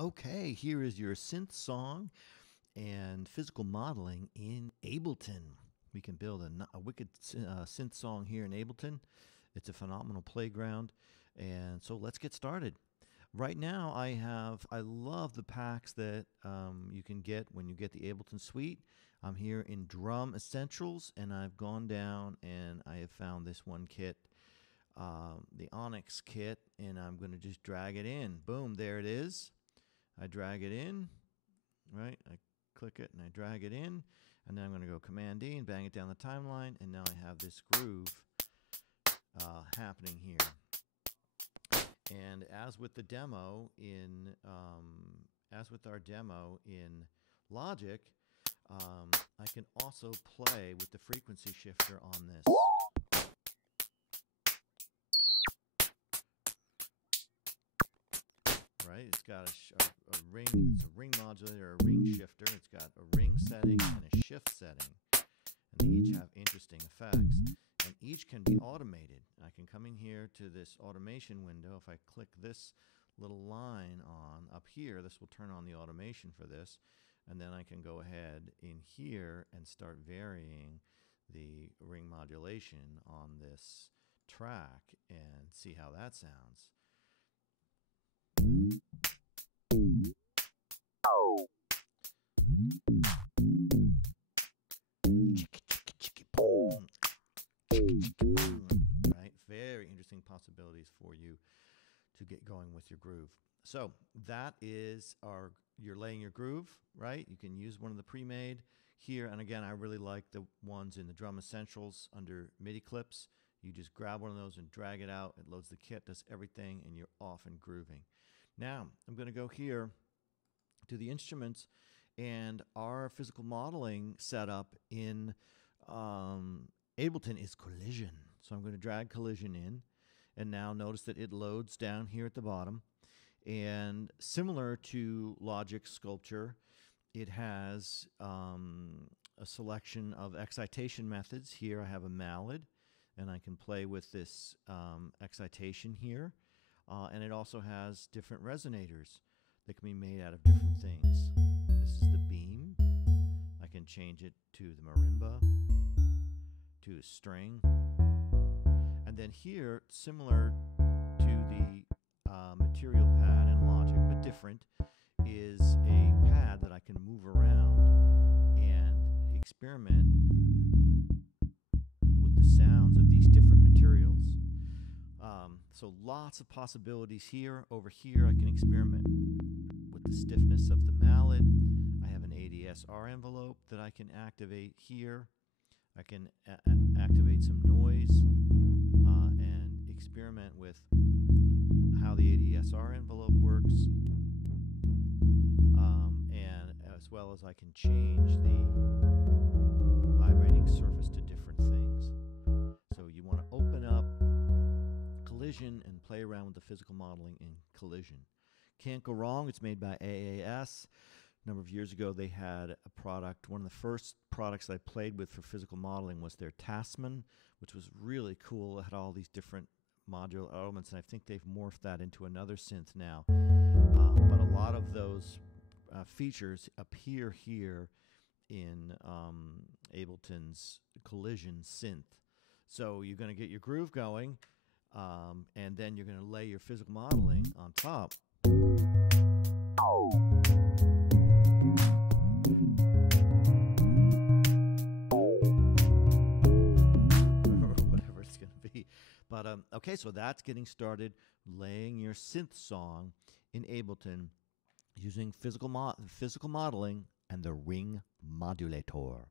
Okay, here is your synth song and physical modeling in Ableton. We can build a wicked synth song here in Ableton. It's a phenomenal playground, and so let's get started. Right now, I love the packs that you can get when you get the Ableton suite. I'm here in Drum Essentials, and I've gone down and I have found this one kit, the Onyx kit, and I'm going to just drag it in. Boom, there it is. I drag it in, right? I click it and I drag it in, and then I'm going to go Command D and bang it down the timeline, and now I have this groove happening here. And as with the demo in, as with our demo in Logic, I can also play with the frequency shifter on this. Right, it's got a ring. It's a ring modulator, a ring shifter. It's got a ring setting and a shift setting, and they each have interesting effects. And each can be automated. I can come in here to this automation window. If I click this little line on up here, this will turn on the automation for this, and then I can go ahead in here and start varying the ring modulation on this track and see how that sounds. Right, very interesting possibilities for you to get going with your groove. So that is you're laying your groove, right? You can use one of the pre-made here, and again, I really like the ones in the Drum Essentials under MIDI clips. You just grab one of those and drag it out. It loads the kit, does everything, and you're off and grooving. Now I'm going to go here to the instruments, and our physical modeling setup in Ableton is Collision. So I'm going to drag Collision in, and now notice that it loads down here at the bottom. And similar to Logic Sculpture, it has a selection of excitation methods. Here I have a mallet, and I can play with this excitation here. And it also has different resonators that can be made out of different things. This is the beam. I can change it to the marimba, to a string. And then here, similar to the material pad in Logic, but different, is a pad that I can move around and experiment with the sounds of these different materials. So lots of possibilities here. Over here, I can experiment with the stiffness of the mallet. I have an ADSR envelope that I can activate here. I can activate some noise and experiment with how the ADSR envelope works, and as well as I can change the vibrating surface to different things. So you want to open up Collision and play around with the physical modeling in Collision. Can't go wrong. It's made by AAS. A number of years ago, they had a product. One of the first products I played with for physical modeling was their Tasman, which was really cool. It had all these different modular elements, and I think they've morphed that into another synth now. But a lot of those features appear here in Ableton's Collision synth. So you're going to get your groove going, and then you're going to lay your physical modeling on top. Whatever it's going to be. But okay, so that's getting started laying your synth song in Ableton using physical modeling and the ring modulator.